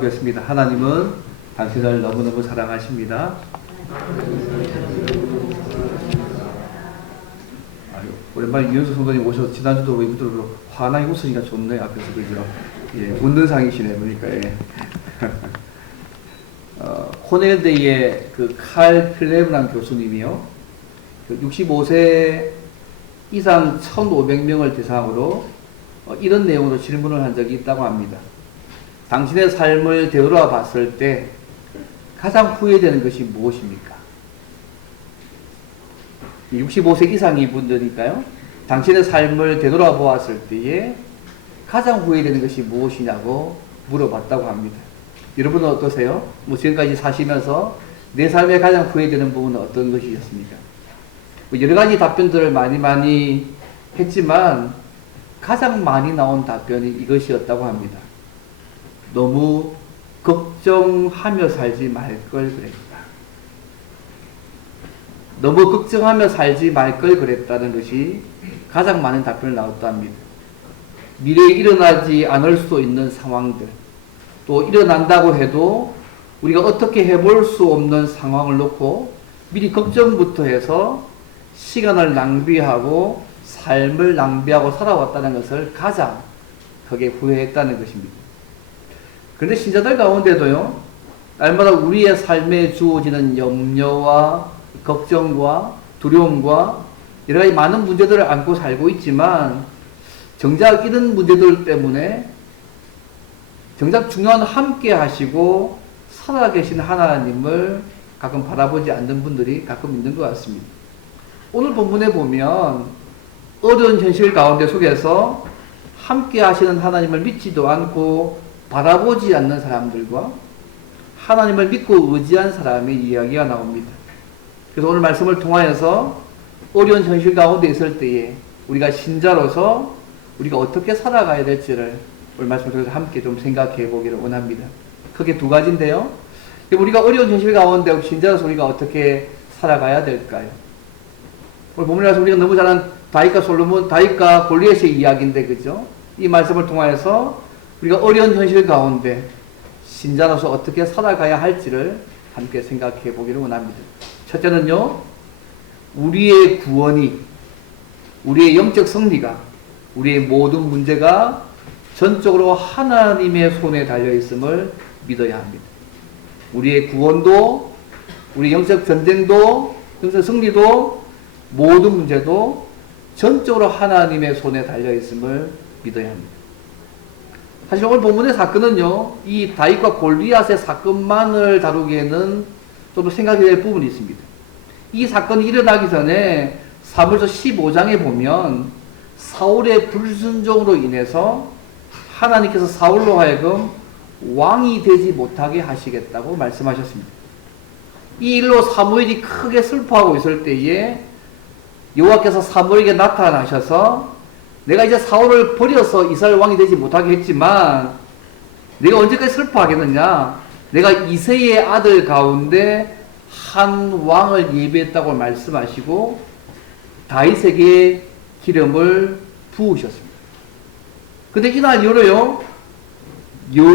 보겠습니다. 하나님은 당신을 너무너무 사랑하십니다. 오랜만에 이현수 성도님 오셔서 지난주도 그렇고 이번주도 그렇고 환하게 웃으니까 좋네요. 앞에서 그죠? 예, 웃는 상이시네 보니까. 예. 코넬대의 그 칼 필레브란 교수님이요, 65세 이상 1,500명을 대상으로 이런 내용으로 질문을 한 적이 있다고 합니다. 당신의 삶을 되돌아 봤을 때 가장 후회되는 것이 무엇입니까? 65세 이상의 분들이니까요. 당신의 삶을 되돌아 보았을 때에 가장 후회되는 것이 무엇이냐고 물어봤다고 합니다. 여러분은 어떠세요? 지금까지 사시면서 내 삶에 가장 후회되는 부분은 어떤 것이었습니까? 여러 가지 답변들을 많이 했지만 가장 많이 나온 답변이 이것이었다고 합니다. 너무 걱정하며 살지 말 걸 그랬다. 너무 걱정하며 살지 말 걸 그랬다는 것이 가장 많은 답변을 나왔다 합니다. 미래에 일어나지 않을 수 있는 상황들, 또 일어난다고 해도 우리가 어떻게 해볼 수 없는 상황을 놓고 미리 걱정부터 해서 시간을 낭비하고 삶을 낭비하고 살아왔다는 것을 가장 크게 후회했다는 것입니다. 그런데 신자들 가운데도요, 날마다 우리의 삶에 주어지는 염려와 걱정과 두려움과 여러 가지 많은 문제들을 안고 살고 있지만 정작 이런 문제들 때문에 정작 중요한 함께 하시고 살아계신 하나님을 가끔 바라보지 않는 분들이 가끔 있는 것 같습니다. 오늘 본문에 보면 어려운 현실 가운데 속에서 함께 하시는 하나님을 믿지도 않고 바라보지 않는 사람들과 하나님을 믿고 의지한 사람의 이야기가 나옵니다. 그래서 오늘 말씀을 통하여서 어려운 현실 가운데 있을 때에 우리가 신자로서 우리가 어떻게 살아가야 될지를 오늘 말씀을 통해서 함께 좀 생각해 보기를 원합니다. 크게 두 가지인데요. 우리가 어려운 현실 가운데 신자로서 우리가 어떻게 살아가야 될까요? 오늘 본문에서 우리가 너무 잘 아는 다윗과 골리앗의 이야기인데, 그죠? 이 말씀을 통하여서 우리가 어려운 현실 가운데 신자로서 어떻게 살아가야 할지를 함께 생각해 보기를 원합니다. 첫째는요, 우리의 구원이, 우리의 영적 승리가, 우리의 모든 문제가 전적으로 하나님의 손에 달려있음을 믿어야 합니다. 우리의 구원도, 우리의 영적 전쟁도, 영적 승리도, 모든 문제도 전적으로 하나님의 손에 달려있음을 믿어야 합니다. 사실 오늘 본문의 사건은요, 이 다윗과 골리앗의 사건만을 다루기에는 좀 생각해야 될 부분이 있습니다. 이 사건이 일어나기 전에 사무엘서 15장에 보면 사울의 불순종으로 인해서 하나님께서 사울로 하여금 왕이 되지 못하게 하시겠다고 말씀하셨습니다. 이 일로 사무엘이 크게 슬퍼하고 있을 때에 여호와께서 사무엘에게 나타나셔서 내가 이제 사울을 버려서 이스라엘 왕이 되지 못하게 했지만 내가 언제까지 슬퍼하겠느냐? 내가 이새의 아들 가운데 한 왕을 예비했다고 말씀하시고 다윗에게 기름을 부으셨습니다. 근데 이날 이후로요,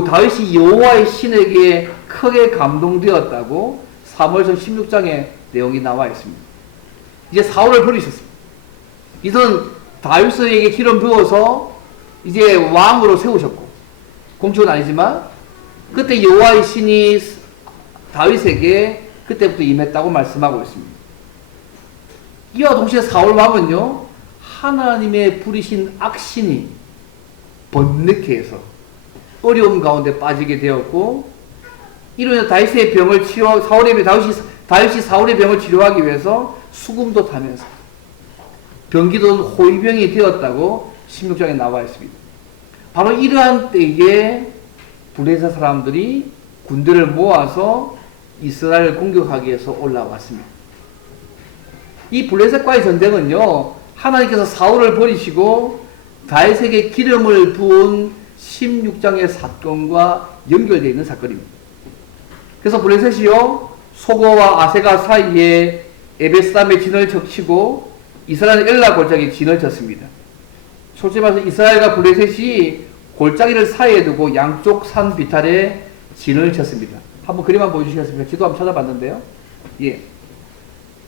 다윗이 여호와의 신에게 크게 감동되었다고 사무엘서 16장에 내용이 나와 있습니다. 이제 사울을 버리셨습니다. 이전 다윗에게 기름 부어서 이제 왕으로 세우셨고, 공주는 아니지만 그때 여호와의 신이 다윗에게 그때부터 임했다고 말씀하고 있습니다. 이와 동시에 사울 왕은요, 하나님의 부리신 악신이 번뇌케 해서 어려움 가운데 빠지게 되었고, 이로 인해 다윗이 사울의 병을 치료하기 위해서 수금도 타면서 병기도 호위병이 되었다고 16장에 나와 있습니다. 바로 이러한 때에 블레셋 사람들이 군대를 모아서 이스라엘을 공격하기 위해서 올라왔습니다. 이 블레셋과의 전쟁은요, 하나님께서 사울을 버리시고 다윗에게 기름을 부은 16장의 사건과 연결되어 있는 사건입니다. 그래서 블레셋이요, 소고와 아세가 사이에 에베스담의 진을 적치고 이스라엘 엘라 골짜기에 진을 쳤습니다. 솔직히 말해서 이스라엘과 블레셋이 골짜기를 사이에 두고 양쪽 산 비탈에 진을 쳤습니다. 한번 그림 한번 보여주시겠습니까? 지도 한번 찾아봤는데요. 예.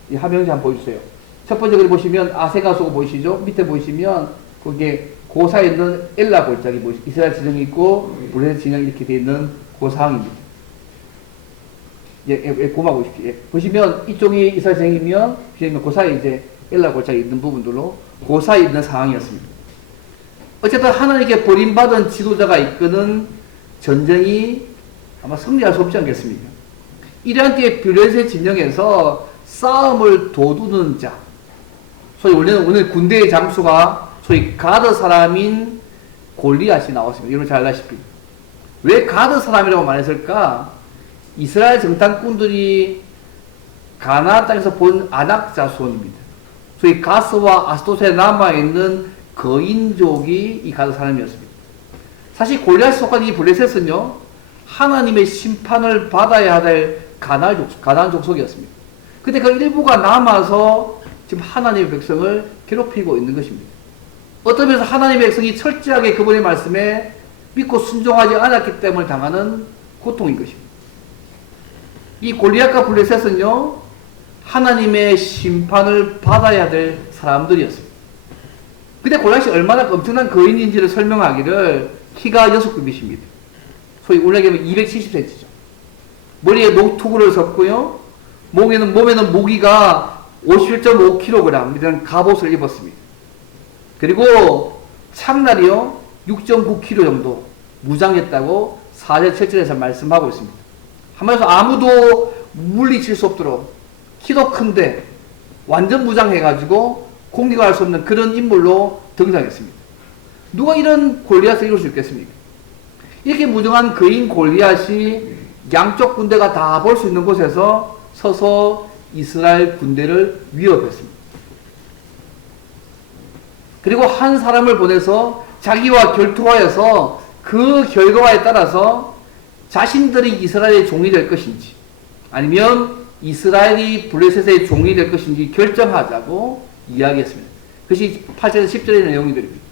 이 화면을 한번 보여주세요. 첫 번째 그림 보시면 아세가소가 보이시죠? 밑에 보시면 거기에 고사에 있는 엘라 골짜기 보이시죠? 이스라엘 진영이 있고 블레셋 진영이 이렇게 되어 있는 그 상황입니다. 예, 고마 보십시오. 예. 보시면 이쪽이 이스라엘 진영이면 그 사이에 이제 엘라 골짜기 있는 부분들로 그 사이에 있는 상황이었습니다. 어쨌든 하나님께 버림받은 지도자가 이끄는 전쟁이 아마 승리할 수 없지 않겠습니까? 이러한 때에 블레셋 진영에서 싸움을 도두는 자, 소위 오늘 군대의 장수가 소위 가드 사람인 골리앗이 나왔습니다. 여러분 잘 아시다시피. 왜 가드 사람이라고 말했을까? 이스라엘 정탐꾼들이 가나안 땅에서 본 아낙 자손입니다. 소위 가스와 아스도트에 남아있는 거인족이 이 가드 사람이었습니다. 사실 골리앗이 속한 이 블레셋은요, 하나님의 심판을 받아야 될 가나안 족속이었습니다. 근데 그 일부가 남아서 지금 하나님의 백성을 괴롭히고 있는 것입니다. 어떤 면에서 하나님의 백성이 철저하게 그분의 말씀에 믿고 순종하지 않았기 때문에 당하는 고통인 것입니다. 이 골리앗과 블레셋은요, 하나님의 심판을 받아야 될 사람들이었습니다. 근데 골리앗이 얼마나 엄청난 거인인지를 설명하기를 키가 6급이십니다. 소위 우리에게 270cm죠. 머리에 녹투구를 섰고요. 몸에는 무기가 51.5kg 이런 갑옷을 입었습니다. 그리고 창날이요 6.9kg 정도 무장했다고 4절 7절에서 말씀하고 있습니다. 한마디로 아무도 물리칠 수 없도록 키도 큰데 완전 무장해가지고 공격할 수 없는 그런 인물로 등장했습니다. 누가 이런 골리앗을 이룰 수 있겠습니까? 이렇게 무정한 거인 골리앗이 양쪽 군대가 다 볼 수 있는 곳에서 서서 이스라엘 군대를 위협했습니다. 그리고 한 사람을 보내서 자기와 결투하여서 그 결과에 따라서 자신들이 이스라엘의 종이 될 것인지 아니면 이스라엘이 블레셋의 종이 될 것인지 결정하자고 이야기했습니다. 그것이 8절에서 10절의 내용들입니다.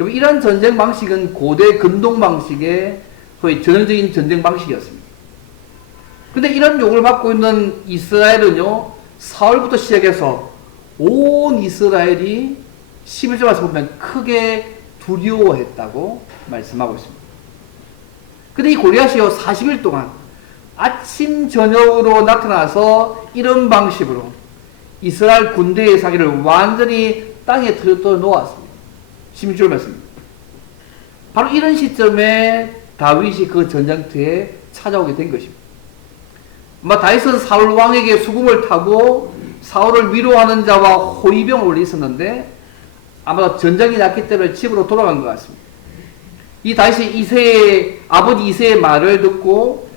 여러분, 이런 전쟁 방식은 고대 근동 방식의 소위 전형적인 전쟁 방식이었습니다. 근데 이런 욕을 받고 있는 이스라엘은요, 사울부터 시작해서 온 이스라엘이 11절 말씀 보면 크게 두려워했다고 말씀하고 있습니다. 근데 이 골리앗이요, 40일 동안 아침 저녁으로 나타나서 이런 방식으로 이스라엘 군대의 사기를 완전히 땅에 들여 놓았습니다. 16절 말씀입니다. 바로 이런 시점에 다윗이 그 전장터에 찾아오게 된 것입니다. 다윗은 사울 왕에게 수금을 타고 사울을 위로하는 자와 호위병을 올려 있었는데 아마 전장이 났기 때문에 집으로 돌아간 것 같습니다. 이 다윗이 아버지 이새의 말을 듣고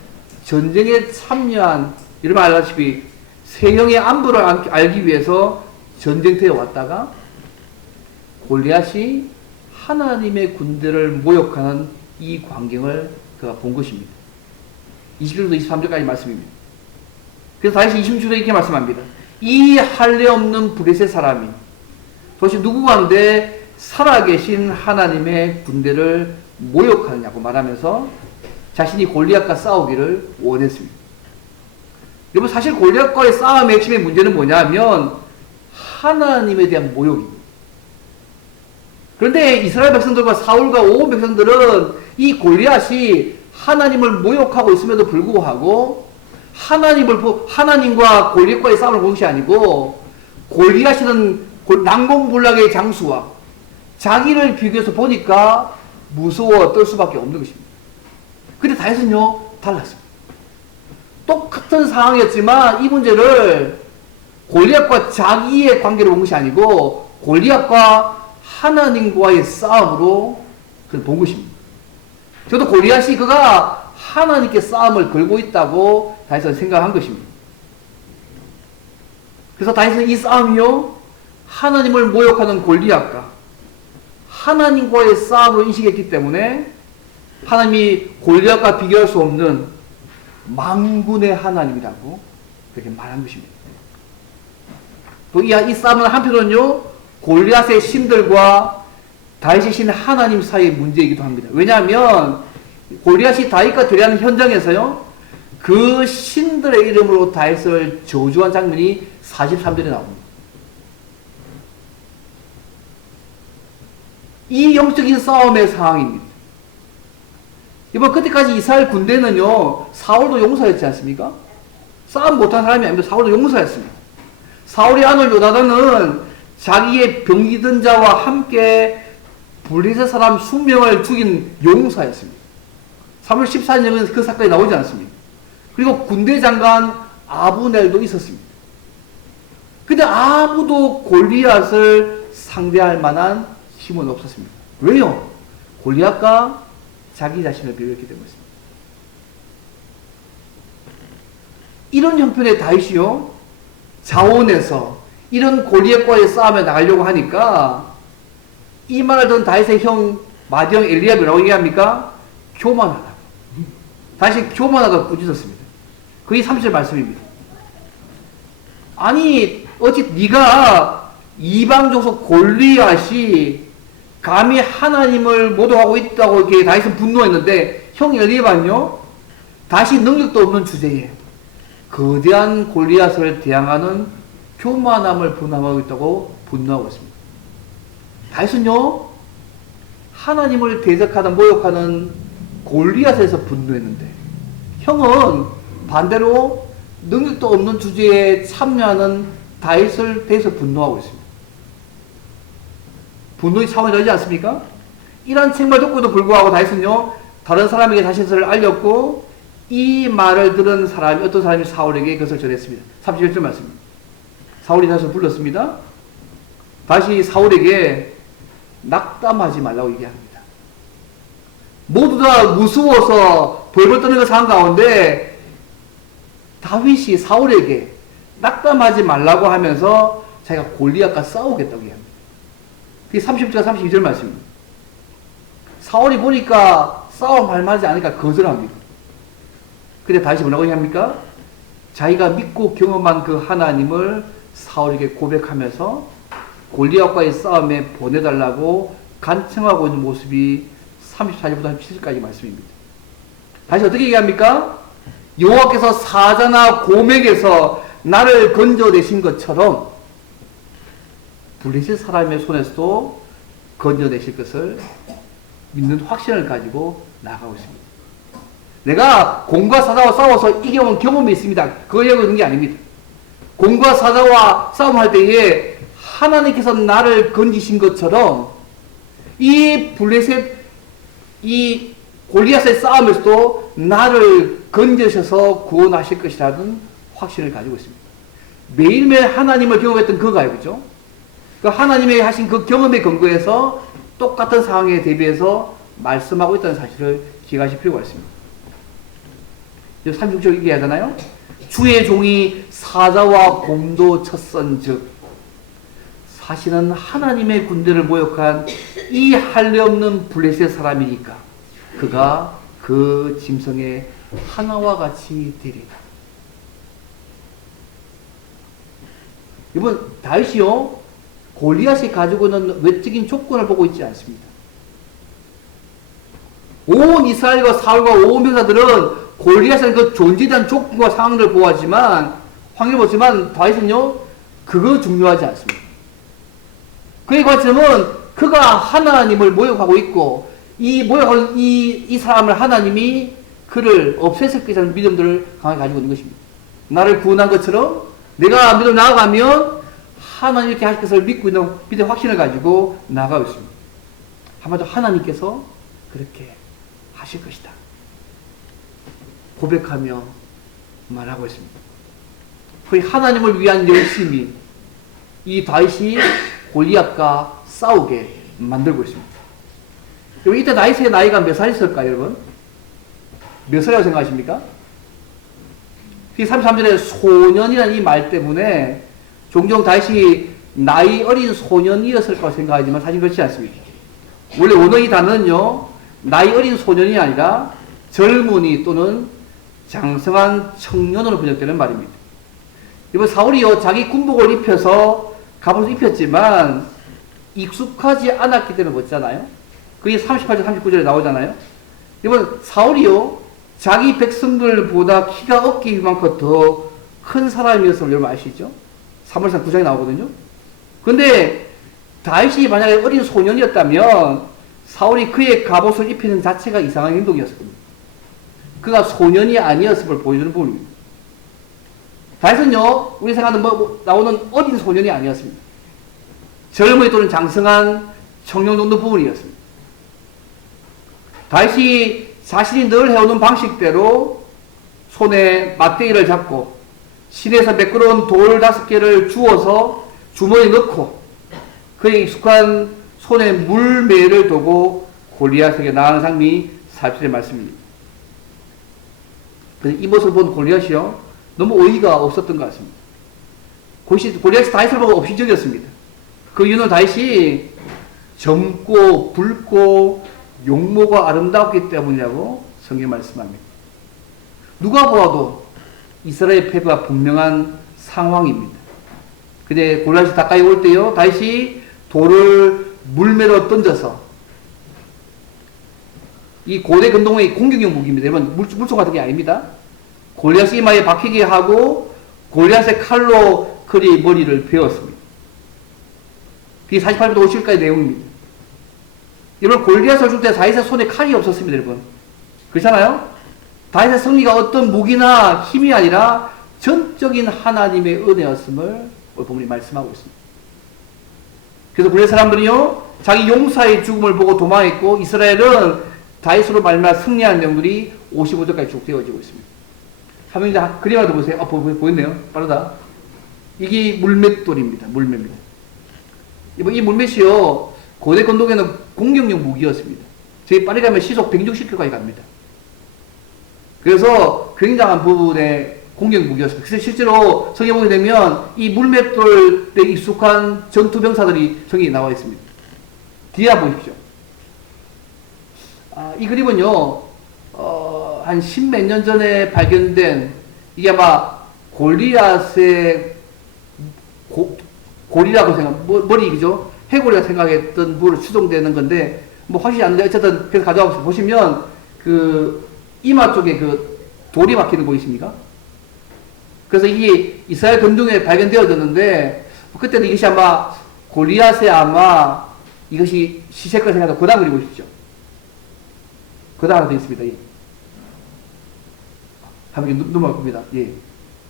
전쟁에 참여한, 여러분 알다시피 세형의 안부를 알기 위해서 전쟁터에 왔다가 골리앗이 하나님의 군대를 모욕하는 이 광경을 그가 본 것입니다. 21절부터 23절까지 말씀입니다. 그래서 다윗이 26절에 이렇게 말씀합니다. 이 할례 없는 블레셋 사람이 도대체 누구간데 살아계신 하나님의 군대를 모욕하느냐고 말하면서 자신이 골리앗과 싸우기를 원했습니다. 여러분, 사실 골리앗과의 싸움의 핵심의 문제는 뭐냐면 하나님에 대한 모욕입니다. 그런데 이스라엘 백성들과 사울과 온 백성들은 이 골리앗이 하나님을 모욕하고 있음에도 불구하고 하나님과 골리앗과의 싸움을 본 것이 아니고 골리앗은 난공불락의 장수와 자기를 비교해서 보니까 무서워 떨 수밖에 없는 것입니다. 근데 다윗은요, 달랐습니다. 똑같은 상황이었지만 이 문제를 골리앗과 자기의 관계로 본 것이 아니고 골리앗과 하나님과의 싸움으로 그걸 본 것입니다. 저도 골리앗이 그가 하나님께 싸움을 걸고 있다고 다윗은 생각한 것입니다. 그래서 다윗은 이 싸움이요, 하나님을 모욕하는 골리앗과 하나님과의 싸움으로 인식했기 때문에 하나님이 골리앗과 비교할 수 없는 만군의 하나님이라고 그렇게 말한 것입니다. 또 이 싸움은 한편으로는요, 골리앗의 신들과 다윗의 신 하나님 사이의 문제이기도 합니다. 왜냐하면 골리앗이 다윗과 대리하는 현장에서요, 그 신들의 이름으로 다윗을 저주한 장면이 43절에 나옵니다. 이 영적인 싸움의 상황입니다. 이번 그때까지 이스라엘 군대는요, 사울도 용사였지 않습니까? 싸움 못한 사람이 아니고 사울도 용사였습니다. 사울의 아들 요나단은 자기의 병기든 자와 함께 블레셋 사람 20명을 죽인 용사였습니다. 3월 14년에 그 사건이 나오지 않습니까? 그리고 군대 장관 아브넬도 있었습니다. 근데 아무도 골리앗을 상대할 만한 힘은 없었습니다. 왜요? 골리앗과 자기 자신을 비교했기 때문입니다. 이런 형편의 다윗이요, 자원에서 이런 골리앗과의 싸움에 나가려고 하니까 이 말을 듣는 다윗의 형 맏형 엘리압이 뭐라고 얘기합니까? 교만하다. 다시 교만하다고 꾸짖었습니다. 그게 30절 말씀입니다. 아니 어찌 네가 이방 족속 골리앗이 감히 하나님을 모독하고 있다고 이렇게 다윗은 분노했는데, 형 엘리압은요, 다시 능력도 없는 주제에 거대한 골리앗을 대항하는 교만함을 분함하고 있다고 분노하고 있습니다. 다윗은요, 하나님을 대적하는 모욕하는 골리앗에서 분노했는데, 형은 반대로 능력도 없는 주제에 참여하는 다윗을 대해서 분노하고 있습니다. 분노의 차원이 되지 않습니까? 이러한 책임을 듣고도 불구하고 다윗은요, 다른 사람에게 자신을 알렸고, 이 말을 들은 사람이, 어떤 사람이 사울에게 그것을 전했습니다. 31절 말씀입니다. 사울이 다윗을 불렀습니다. 다시 사울에게 낙담하지 말라고 얘기합니다. 모두 다 무서워서 벌벌 떠는 그 상황 가운데 다윗이 사울에게 낙담하지 말라고 하면서 자기가 골리앗과 싸우겠다고 얘기합니다. 그게 30절 32절 말씀입니다. 사울이 보니까 싸움할 만하지 않으니까 거절합니다. 근데 다시 뭐라고 얘기합니까? 자기가 믿고 경험한 그 하나님을 사울에게 고백하면서 골리앗과의 싸움에 보내달라고 간청하고 있는 모습이 34절부터 37절까지 말씀입니다. 다시 어떻게 얘기합니까? 여호와께서 사자나 곰에게서 나를 건져내신 것처럼 블레셋 사람의 손에서도 건져내실 것을 믿는 확신을 가지고 나아가고 있습니다. 내가 곰과 사자와 싸워서 이겨온 경험이 있습니다. 그걸 얘기하는 게 아닙니다. 곰과 사자와 싸움할 때에 하나님께서 나를 건지신 것처럼 이 블레셋, 이 골리앗의 싸움에서도 나를 건져셔서 구원하실 것이라는 확신을 가지고 있습니다. 매일매일 하나님을 경험했던 그거가요, 그죠? 그 하나님이 하신 그 경험에 근거해서 똑같은 상황에 대비해서 말씀하고 있다는 사실을 기억하실 필요가 있습니다. 36절 얘기하잖아요. 주의 종이 사자와 곰도 쳤은즉, 사실은 하나님의 군대를 모욕한 이 할례 없는 블레셋 사람이니까 그가 그 짐승의 하나와 같이 되리라. 이번 다윗이요, 골리앗이 가지고 있는 외적인 조건을 보고 있지 않습니다. 온 이스라엘과 사울과 온 병사들은 골리앗의 그 존재에 대한 조건과 상황을 보았지만, 확률을 보지만 다윗은요, 그거 중요하지 않습니다. 그의 관점은 그가 하나님을 모욕하고 있고, 이 모욕하는 이 사람을 하나님이 그를 없애실 것이라는 믿음들을 강하게 가지고 있는 것입니다. 나를 구원한 것처럼 내가 믿어 나아가면 하나님 이렇게 하실 것을 믿고 있는 믿음의 확신을 가지고 나아가고 있습니다. 한마디로 하나님께서 그렇게 하실 것이다 고백하며 말하고 있습니다. 그 하나님을 위한 열심이 이 다윗이 골리앗과 싸우게 만들고 있습니다. 여러분, 이때 다윗의 나이가 몇 살이었을까요, 여러분? 몇 살이라고 생각하십니까? 33절에 소년이라는 이 말 때문에 종종 다윗이 나이 어린 소년이었을 거라고 생각하지만 사실 그렇지 않습니다. 원래 원어 이 단어는요, 나이 어린 소년이 아니라 젊은이 또는 장성한 청년으로 번역되는 말입니다. 이번 사울이요, 자기 군복을 입혀서 갑옷을 입혔지만 익숙하지 않았기 때문에 멋잖아요. 그게 38절 39절에 나오잖아요. 이번 사울이요, 자기 백성들보다 키가 어깨만큼 더 큰 사람이었음을 여러분 아시죠? 사무엘상 9장에 나오거든요. 근데 다윗이 만약에 어린 소년이었다면 사울이 그의 갑옷을 입히는 자체가 이상한 행동이었습니다. 그가 소년이 아니었음을 보여주는 부분입니다. 다윗은요, 우리 생각하는 나오는 어린 소년이 아니었습니다. 젊은이 또는 장성한 청년 정도 부분이었습니다. 다윗이 자신이 늘 해오는 방식대로 손에 맞대기를 잡고 시내에서 매끄러운 돌 5개를 주워서 주머니에 넣고 그의 익숙한 손에 물매를 두고 골리앗에게 나아가는 장면이 47의 말씀입니다. 이 모습을 본 골리앗이요, 너무 어이가 없었던 것 같습니다. 골리앗이 다윗을 보고 업시적이었습니다. 그 이유는 다윗이 젊고 붉고 용모가 아름답기 때문이라고 성경에 말씀합니다. 누가 보아도 이스라엘 패배가 분명한 상황입니다. 근데 골리앗이 가까이 올 때요, 다윗이 돌을 물매로 던져서, 이 고대 근동의 공격용 무기입니다. 여러분, 물총 같은 게 아닙니다. 골리앗 이마에 박히게 하고 골리앗의 칼로 그의 머리를 베었습니다. 그게 48부터 50까지 내용입니다. 여러분, 골리앗을 줄 때 다윗의 손에 칼이 없었습니다. 여러분, 그렇잖아요? 다윗의 승리가 어떤 무기나 힘이 아니라 전적인 하나님의 은혜였음을 오늘 본문이 말씀하고 있습니다. 그래서 골리앗 사람들이요, 자기 용사의 죽음을 보고 도망했고 이스라엘은 다윗으로 말미암아 승리한 내용들이 55절까지 쭉 되어지고 있습니다. 화면에 그림이라도 보세요. 보였네요. 빠르다. 이게 물맷돌입니다. 물맷입니다. 이 물맷이요, 고대 건동에는 공격용 무기였습니다. 저희 빠르게 가면 시속 160km까지 갑니다. 그래서 굉장한 부분의 공격 무기였습니다. 그래서 실제로 성경에 보게 되면 이 물맷돌에 익숙한 전투병사들이 성경에 나와 있습니다. 뒤에 한번 보십시오. 이 그림은요, 한 10몇 년 전에 발견된, 이게 아마 골리앗의 골이라고 머리, 그죠? 해골이라고 생각했던 부로 추정되는 건데, 확실히 안 돼. 어쨌든, 그래서 가져와서 보시면, 이마 쪽에 돌이 박히는 거 보이십니까? 그래서 이게 이스라엘 근동에 발견되어졌는데, 그때는 이것이 아마 골리앗의 이것이 시체걸 생각하고 그 다음 그리 보십시오. 그 다음 하나 더 있습니다. 예. 한번 넘어갈 겁니다. 예.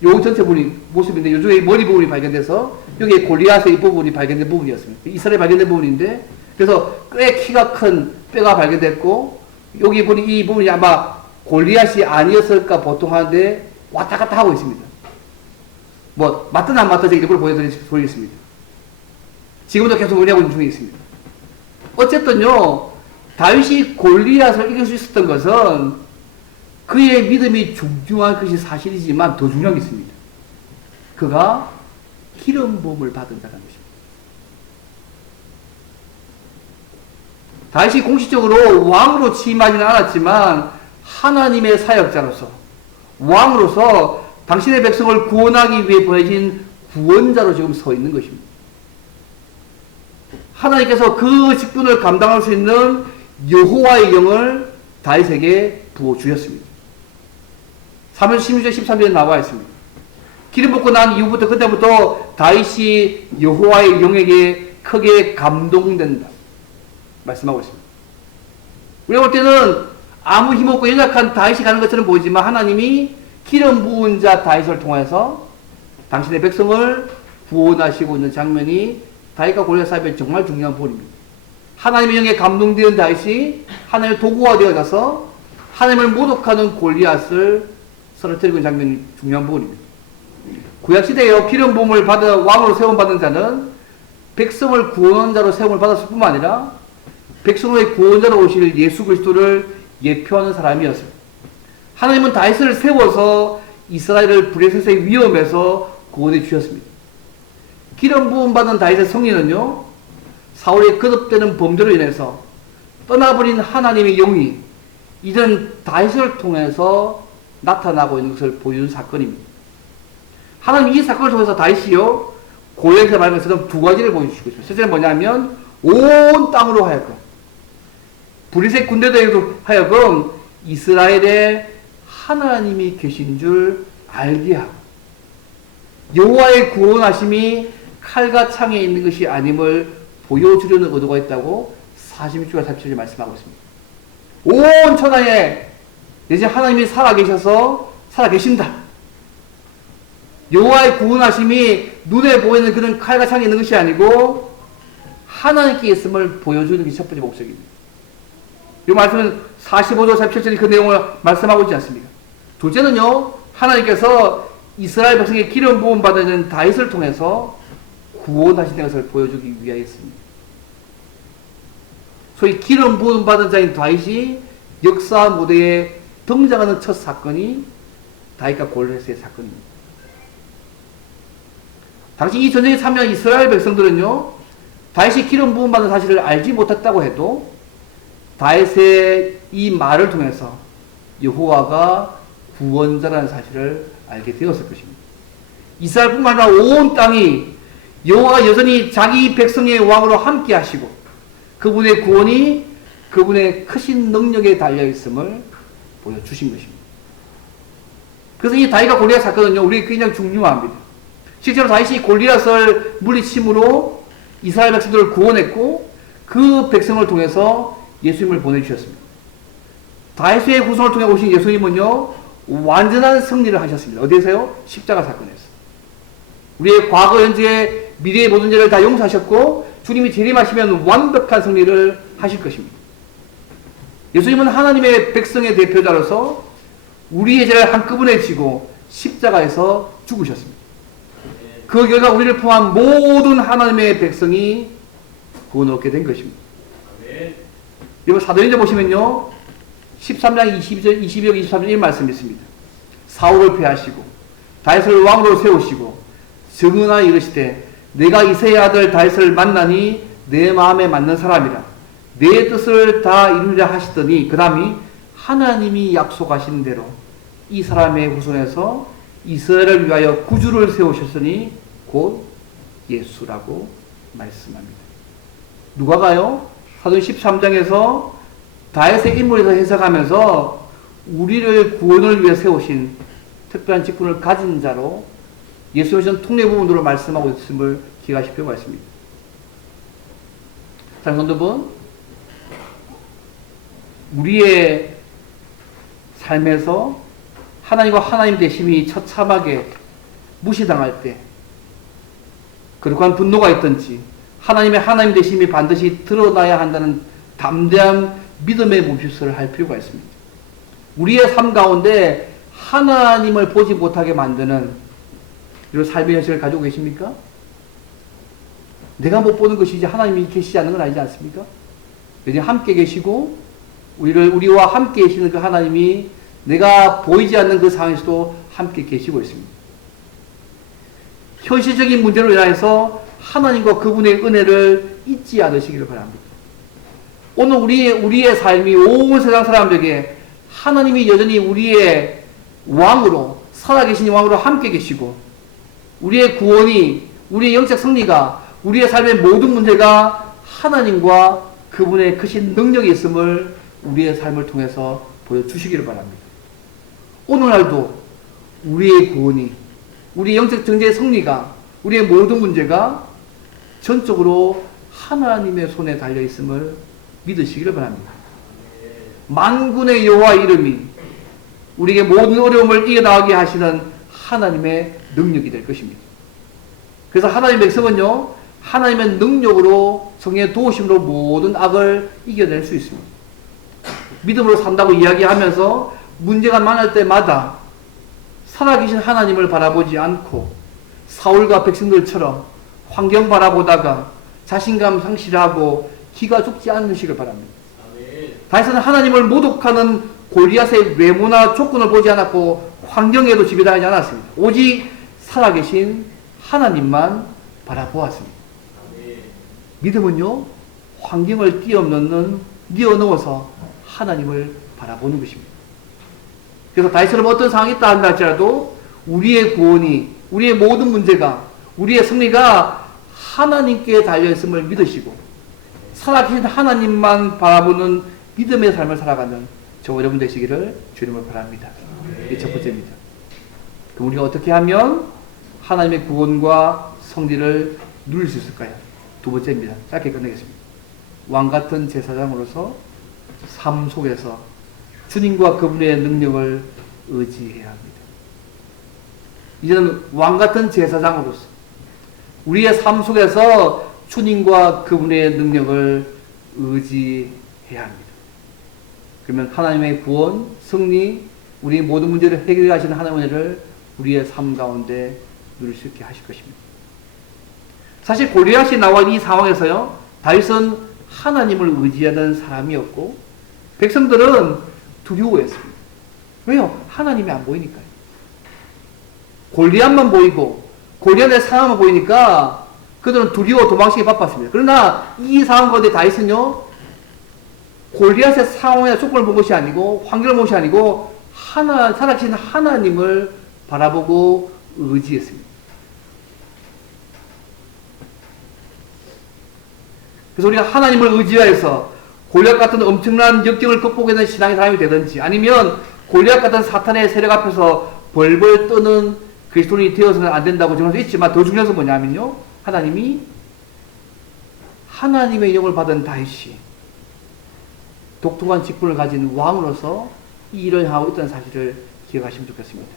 요 전체 부분이 모습인데, 요쪽에 머리 부분이 발견돼서, 여기에 골리앗의 이 부분이 발견된 부분이었습니다. 이스라엘에 발견된 부분인데, 그래서 꽤 키가 큰 뼈가 발견됐고, 여기 보니 이 부분이 아마 골리앗이 아니었을까 보통 하는데, 왔다 갔다 하고 있습니다. 맞든 안 맞든 제가 일부러 보여드리겠습니다. 지금도 계속 논의하고 있는 중에 있습니다. 어쨌든요, 다윗이 골리앗을 이길 수 있었던 것은 그의 믿음이 중요한 것이 사실이지만 더 중요한 게 있습니다. 그가 기름 부음을 받은 자라는 것입니다. 다윗이 공식적으로 왕으로 취임하지는 않았지만 하나님의 사역자로서, 왕으로서 당신의 백성을 구원하기 위해 보내신 구원자로 지금 서 있는 것입니다. 하나님께서 그 직분을 감당할 수 있는 여호와의 영을 다윗에게 부어주셨습니다. 사무엘 16장 13절에 나와 있습니다. 기름 붓고 난 이후부터 그때부터 다윗이 여호와의 영에게 크게 감동된다 말씀하고 있습니다. 우리가 볼 때는 아무 힘없고 연약한 다윗이 가는 것처럼 보이지만 하나님이 기름 부은 자 다윗을 통해서 당신의 백성을 구원하시고 있는 장면이 다윗과 골리앗 사이에 정말 중요한 부분입니다. 하나님의 영에 감동된 다윗이 하나님의 도구가 되어져서 하나님을 모독하는 골리앗을 쓰러뜨리고 있는 장면이 중요한 부분입니다. 구약시대에 기름 부음을 받아 왕으로 세움받은 자는 백성을 구원한 자로 세움을 받았을 뿐만 아니라 백성의 구원자로 오실 예수 그리스도를 예표하는 사람이었습니다. 하나님은 다윗을 세워서 이스라엘을 블레셋의 위험에서 구원해 주셨습니다. 기름 부음 받은 다윗의 성리는요, 사울의 거듭되는 범죄로 인해서 떠나버린 하나님의 영이 이전 다윗을 통해서 나타나고 있는 것을 보여준 사건입니다. 하나님 이 사건을 통해서 다윗이요, 고역에서 말하는 것처럼 두 가지를 보여주시고 있습니다. 첫째는 뭐냐면 온 땅으로 하여금, 블레셋 군대들에도 하여금 이스라엘에 하나님이 계신 줄 알게 하고 여호와의 구원하심이 칼과 창에 있는 것이 아님을 보여주려는 의도가 있다고 46절과 47절에 말씀하고 있습니다. 온 천하에 이제 하나님이 살아계셔서 살아계신다. 여호와의 구원하심이 눈에 보이는 그런 칼과 창에 있는 것이 아니고 하나님께 있음을 보여주는 게 첫 번째 목적입니다. 이 말씀은 45절 47절이 그 내용을 말씀하고 있지 않습니까? 둘째는요, 하나님께서 이스라엘 백성의 기름 부음 받은 다윗을 통해서 구원하신 것을 보여주기 위하였습니다. 소위 기름 부음 받은 자인 다윗이 역사 무대에 등장하는 첫 사건이 다윗과 골리앗의 사건입니다. 당시 이 전쟁에 참여한 이스라엘 백성들은요, 다윗이 기름 부음 받은 사실을 알지 못했다고 해도 다윗의 이 말을 통해서 여호와가 구원자라는 사실을 알게 되었을 것입니다. 이스라엘뿐만 아니라 온 땅이 여호와가 여전히 자기 백성의 왕으로 함께 하시고 그분의 구원이 그분의 크신 능력에 달려있음을 보여주신 것입니다. 그래서 이 다윗과 골리앗 사건은요, 우리에게 굉장히 중요합니다. 실제로 다윗이 골리앗을 물리침으로 이스라엘 백성들을 구원했고 그 백성을 통해서 예수님을 보내주셨습니다. 다윗의 후손을 통해 오신 예수님은요, 완전한 승리를 하셨습니다. 어디에서요? 십자가 사건에서. 우리의 과거, 현재, 미래의 모든 죄를 다 용서하셨고 주님이 재림하시면 완벽한 승리를 하실 것입니다. 예수님은 하나님의 백성의 대표자로서 우리의 죄를 한꺼번에 지고 십자가에서 죽으셨습니다. 그 결과 우리를 포함한 모든 하나님의 백성이 구원을 얻게 된 것입니다. 여러분 사도행전 보시면요, 13장 22절, 23절 이 말씀이 있습니다. 사울을 패하시고 다윗을 왕으로 세우시고 정은하 이르시되 내가 이새의 아들 다윗을 만나니 내 마음에 맞는 사람이라 내 뜻을 다 이루리라 하시더니 그 다음이 하나님이 약속하신 대로 이 사람의 후손에서 이스라엘을 위하여 구주를 세우셨으니 곧 예수라고 말씀합니다. 누가가요? 사도행 13장에서 다윗의 인물에서 해석하면서 우리를 구원을 위해 세우신 특별한 직분을 가진 자로 예수의 통례 부분으로 말씀하고 있음을 기억하실 필요가 있습니다. 자, 성도분, 우리의 삶에서 하나님과 하나님 되심이 처참하게 무시당할 때 그러한 분노가 있든지 하나님의 하나님 되심이 반드시 드러나야 한다는 담대한 믿음의 몸짓을 할 필요가 있습니다. 우리의 삶 가운데 하나님을 보지 못하게 만드는 이런 삶의 현실을 가지고 계십니까? 내가 못 보는 것이 이제 하나님이 계시지 않는 건 아니지 않습니까? 이제 함께 계시고 우리와 함께 계시는 그 하나님이 내가 보이지 않는 그 상황에서도 함께 계시고 있습니다. 현실적인 문제로 인해서 하나님과 그분의 은혜를 잊지 않으시기를 바랍니다. 오늘 우리의 삶이 온 세상 사람들에게 하나님이 여전히 우리의 왕으로, 살아계신 왕으로 함께 계시고, 우리의 구원이, 우리의 영적 승리가, 우리의 삶의 모든 문제가 하나님과 그분의 크신 능력이 있음을 우리의 삶을 통해서 보여주시기를 바랍니다. 오늘날도 우리의 구원이, 우리의 영적 정죄의 승리가, 우리의 모든 문제가 전적으로 하나님의 손에 달려있음을 믿으시기를 바랍니다. 만군의 여호와 이름이 우리에게 모든 어려움을 이겨나가게 하시는 하나님의 능력이 될 것입니다. 그래서 하나님의 백성은요, 하나님의 능력으로 성령의 도우심으로 모든 악을 이겨낼 수 있습니다. 믿음으로 산다고 이야기하면서 문제가 많을 때마다 살아계신 하나님을 바라보지 않고 사울과 백성들처럼 환경 바라보다가 자신감 상실하고 기가 죽지 않으시길 바랍니다. 다윗은 하나님을 모독하는 골리앗의 외모나 조건을 보지 않았고 환경에도 지배당하지 않았습니다. 오직 살아계신 하나님만 바라보았습니다. 믿음은요, 환경을 뛰어넘어서 하나님을 바라보는 것입니다. 그래서 다윗처럼 어떤 상황이 있다 한다 할지라도 우리의 구원이, 우리의 모든 문제가, 우리의 승리가 하나님께 달려있음을 믿으시고 살아계신 하나님만 바라보는 믿음의 삶을 살아가면 저 여러분 되시기를 주님을 바랍니다. 이게 첫 번째입니다. 그럼 우리가 어떻게 하면 하나님의 구원과 성리를 누릴 수 있을까요? 두 번째입니다. 짧게 끝내겠습니다. 왕같은 제사장으로서 삶 속에서 주님과 그분의 능력을 의지해야 합니다. 이제는 왕같은 제사장으로서 우리의 삶 속에서 주님과 그분의 능력을 의지해야 합니다. 그러면 하나님의 구원, 승리, 우리의 모든 문제를 해결하시는 하나님의 은혜를 우리의 삶 가운데 누릴 수 있게 하실 것입니다. 사실 골리앗이 나온 이 상황에서요, 다윗은 하나님을 의지하는 사람이었고 백성들은 두려워했습니다. 왜요? 하나님이 안 보이니까요. 골리앗만 보이고 골리앗의 상황만 보이니까 그들은 두려워 도망치기 바빴습니다. 그러나 이 상황 가운데 다윗은요, 골리앗의 상황이나 조건을 본 것이 아니고 환경을 본 것이 아니고 살아계신 하나님을 바라보고 의지했습니다. 그래서 우리가 하나님을 의지하여서 골리앗 같은 엄청난 역경을 극복하는 신앙의 사람이 되든지 아니면 골리앗 같은 사탄의 세력 앞에서 벌벌 떠는 그리스도인이 되어서는 안 된다고 정할 수 있지만 더 중요한 것은 뭐냐면요, 하나님의 인용을 받은 다윗이 독특한 직분을 가진 왕으로서 이 일을 하고 있다는 사실을 기억하시면 좋겠습니다.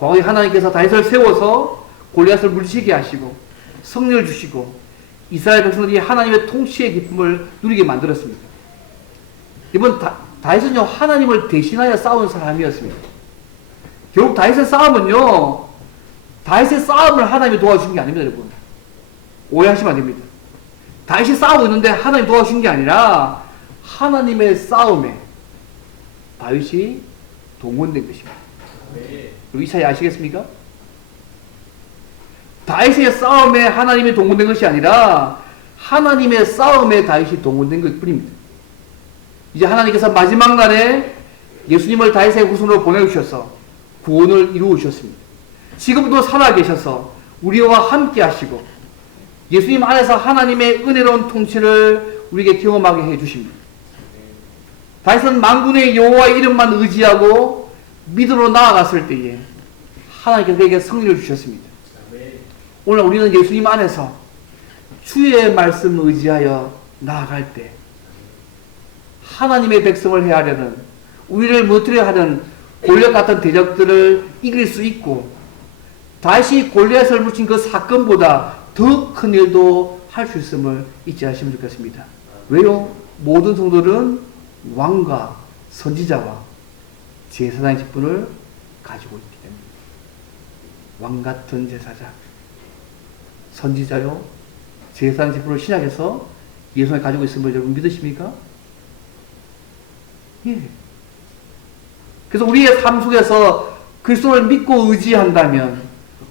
과거에 하나님께서 다윗을 세워서 골리앗을 물리치게 하시고 승리를 주시고 이스라엘 백성들이 하나님의 통치의 기쁨을 누리게 만들었습니다. 이번 다윗은요, 하나님을 대신하여 싸운 사람이었습니다. 결국 다윗의 싸움은요, 다윗의 싸움을 하나님이 도와주신 게 아닙니다, 여러분. 오해하시면 안 됩니다. 다윗이 싸우고 있는데 하나님이 도와주신 게 아니라 하나님의 싸움에 다윗이 동원된 것입니다. 그리고 이 차이 아시겠습니까? 다윗의 싸움에 하나님이 동원된 것이 아니라 하나님의 싸움에 다윗이 동원된 것 뿐입니다. 이제 하나님께서 마지막 날에 예수님을 다윗의 후손으로 보내주셔서 구원을 이루어주셨습니다. 지금도 살아계셔서 우리와 함께 하시고 예수님 안에서 하나님의 은혜로운 통치를 우리에게 경험하게 해주십니다. 다윗은 만군의 여호와의 이름만 의지하고 믿음으로 나아갔을 때에 하나님께서 그에게 승리를 주셨습니다. 오늘 우리는 예수님 안에서 주의 말씀을 의지하여 나아갈 때 하나님의 백성을 해하려는, 우리를 무너뜨려 하는 골리앗 같은 대적들을 이길 수 있고 다시 골리앗을 물친 그 사건보다 더 큰 일도 할 수 있음을 잊지 않으시면 좋겠습니다. 왜요? 모든 성도들은 왕과 선지자와 제사장의 직분을 가지고 있기 때문에 왕 같은 제사장, 선지자요, 제사장 직분을 신약에서 예수님이 가지고 있음을 여러분 믿으십니까? 예. 그래서 우리의 삶 속에서 그리스도를 믿고 의지한다면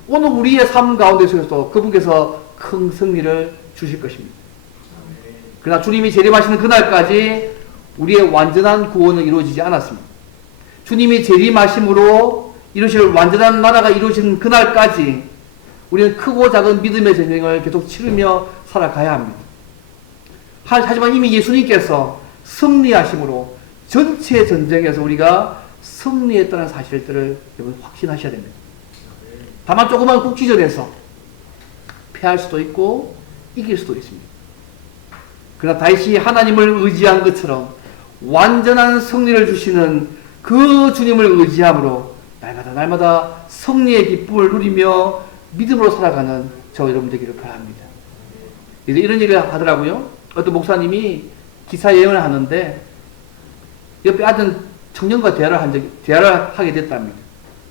오늘 우리의 삶 가운데서도 그분께서 큰 승리를 주실 것입니다. 그러나 주님이 재림하시는 그날까지 우리의 완전한 구원은 이루어지지 않았습니다. 주님이 재림하심으로 이루실 완전한 나라가 이루어지는 그날까지 우리는 크고 작은 믿음의 전쟁을 계속 치르며 살아가야 합니다. 하지만 이미 예수님께서 승리하심으로 전체 전쟁에서 우리가 승리했다는 사실들을 여러분 확신하셔야 됩니다. 다만 조그만 국지전에서 패할 수도 있고 이길 수도 있습니다. 그러나 다윗이 하나님을 의지한 것처럼 완전한 승리를 주시는 그 주님을 의지함으로 날마다 승리의 기쁨을 누리며 믿음으로 살아가는 저 여러분 되기를 바랍니다. 이런 얘기를 하더라고요. 어떤 목사님이 기사 예언을 하는데 옆에 앉은 청년과 대화를 하게 됐답니다.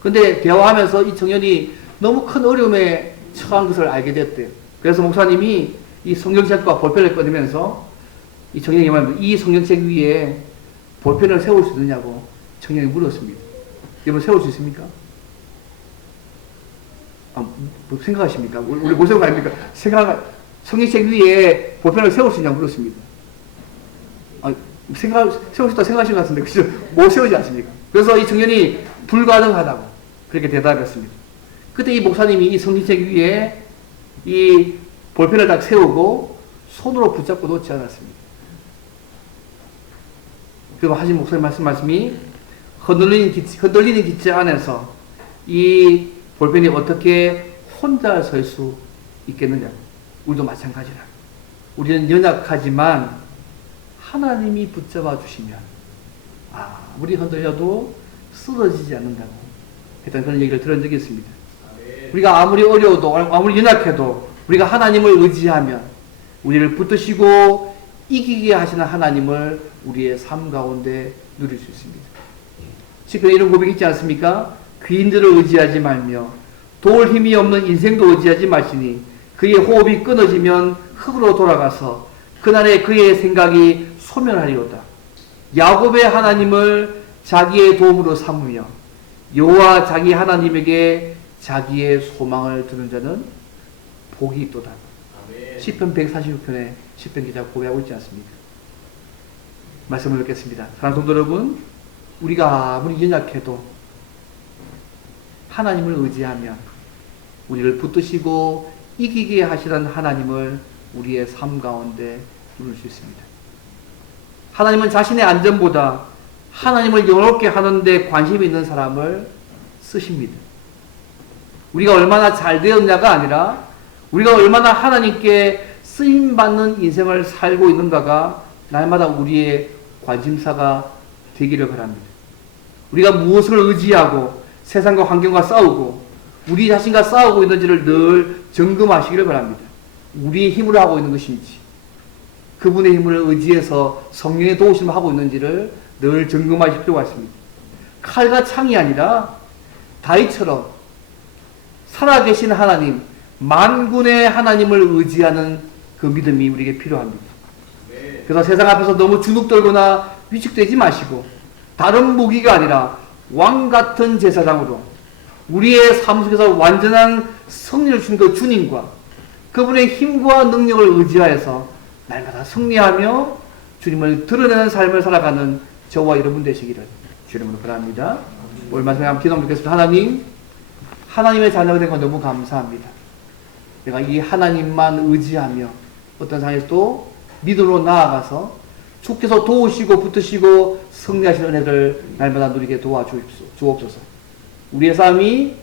근데 대화하면서 이 청년이 너무 큰 어려움에 처한 것을 알게 됐대요. 그래서 목사님이 이 성경책과 볼펜을 꺼내면서 이 청년이 말합니다. 이 성경책 위에 볼펜을 세울 수 있느냐고 청년이 물었습니다. 여러분 세울 수 있습니까? 뭐 생각하십니까? 우리 뭐 생각합니까? 성경책 위에 볼펜을 세울 수 있냐고 물었습니다. 세울 수 있다고 생각하신 것 같은데, 그죠? 못 세우지 않습니까? 그래서 이 청년이 불가능하다고 그렇게 대답했습니다. 그때 이 목사님이 이 성경책 위에 이 볼펜을 딱 세우고 손으로 붙잡고 놓지 않았습니다. 그 하신 목사님 말씀이 흔들리는 기체 안에서 이 볼펜이 어떻게 혼자 설 수 있겠느냐. 우리도 마찬가지라. 우리는 연약하지만 하나님이 붙잡아 주시면 아무리 흔들려도 쓰러지지 않는다고 했던 그런 얘기를 들은 적이 있습니다. 우리가 아무리 어려워도 아무리 연약해도 우리가 하나님을 의지하면 우리를 붙드시고 이기게 하시는 하나님을 우리의 삶 가운데 누릴 수 있습니다. 시편에 이런 고백이 있지 않습니까? 귀인들을 의지하지 말며 도울 힘이 없는 인생도 의지하지 마시니 그의 호흡이 끊어지면 흙으로 돌아가서 그날에 그의 생각이 소멸하리로다. 야곱의 하나님을 자기의 도움으로 삼으며 여호와 자기 하나님에게 자기의 소망을 두는 자는 복이 있도다. 시편 146편에 시편 기자가 고백하고 있지 않습니까? 말씀을 듣겠습니다. 사랑하는 성도 여러분, 우리가 아무리 연약해도 하나님을 의지하면 우리를 붙드시고 이기게 하시는 하나님을 우리의 삶 가운데 누릴 수 있습니다. 하나님은 자신의 안전보다 하나님을 영롭게 하는 데 관심이 있는 사람을 쓰십니다. 우리가 얼마나 잘 되었냐가 아니라 우리가 얼마나 하나님께 쓰임받는 인생을 살고 있는가가 날마다 우리의 관심사가 되기를 바랍니다. 우리가 무엇을 의지하고 세상과 환경과 싸우고 우리 자신과 싸우고 있는지를 늘 점검하시기를 바랍니다. 우리의 힘으로 하고 있는 것인지 그분의 힘을 의지해서 성령의 도우심을 하고 있는지를 늘 점검하실 필요가 있습니다. 칼과 창이 아니라 다윗처럼 살아계신 하나님, 만군의 하나님을 의지하는 그 믿음이 우리에게 필요합니다. 그래서 세상 앞에서 너무 주눅 들거나 위축되지 마시고 다른 무기가 아니라 왕같은 제사장으로 우리의 삶 속에서 완전한 승리를 준 그 주님과 그분의 힘과 능력을 의지하여서 날마다 승리하며 주님을 드러내는 삶을 살아가는 저와 여러분 되시기를 주님으로 바랍니다. 오늘 말씀에 한번 기도하면 좋겠습니다. 하나님, 하나님의 자녀가 된 건 너무 감사합니다. 내가 이 하나님만 의지하며 어떤 상황에서도 믿음으로 나아가서 주께서 도우시고 붙으시고 승리하시는 은혜를 날마다 누리게 도와주옵소서. 우리의 삶이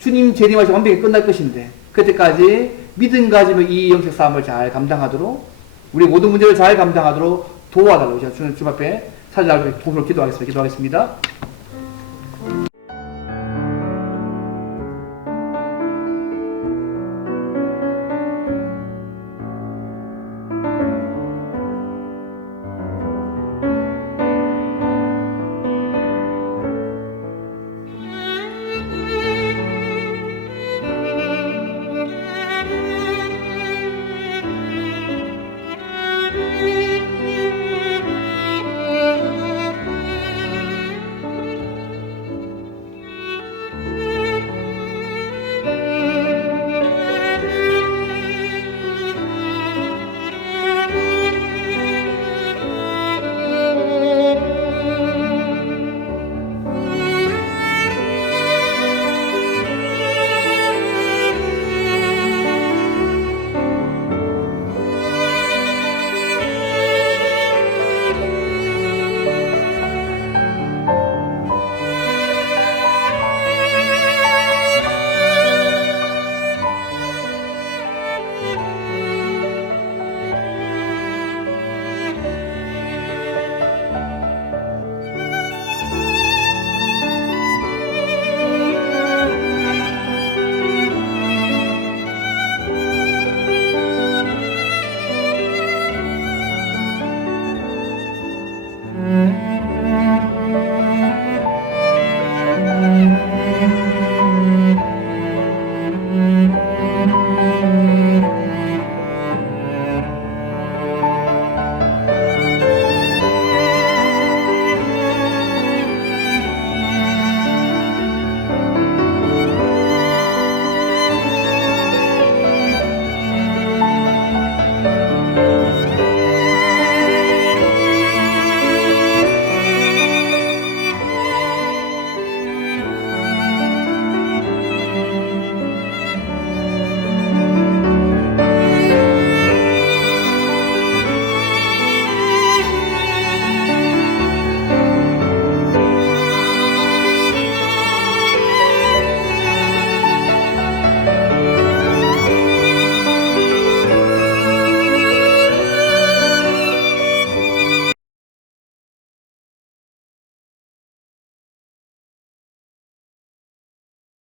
주님 재림하시 완벽히 끝날 것인데 그때까지 믿음 가지며 이 영적 싸움을 잘 감당하도록 우리 모든 문제를 잘 감당하도록 도와달라고 제가 주님 앞에 살려달라고 통으로 기도하겠습니다.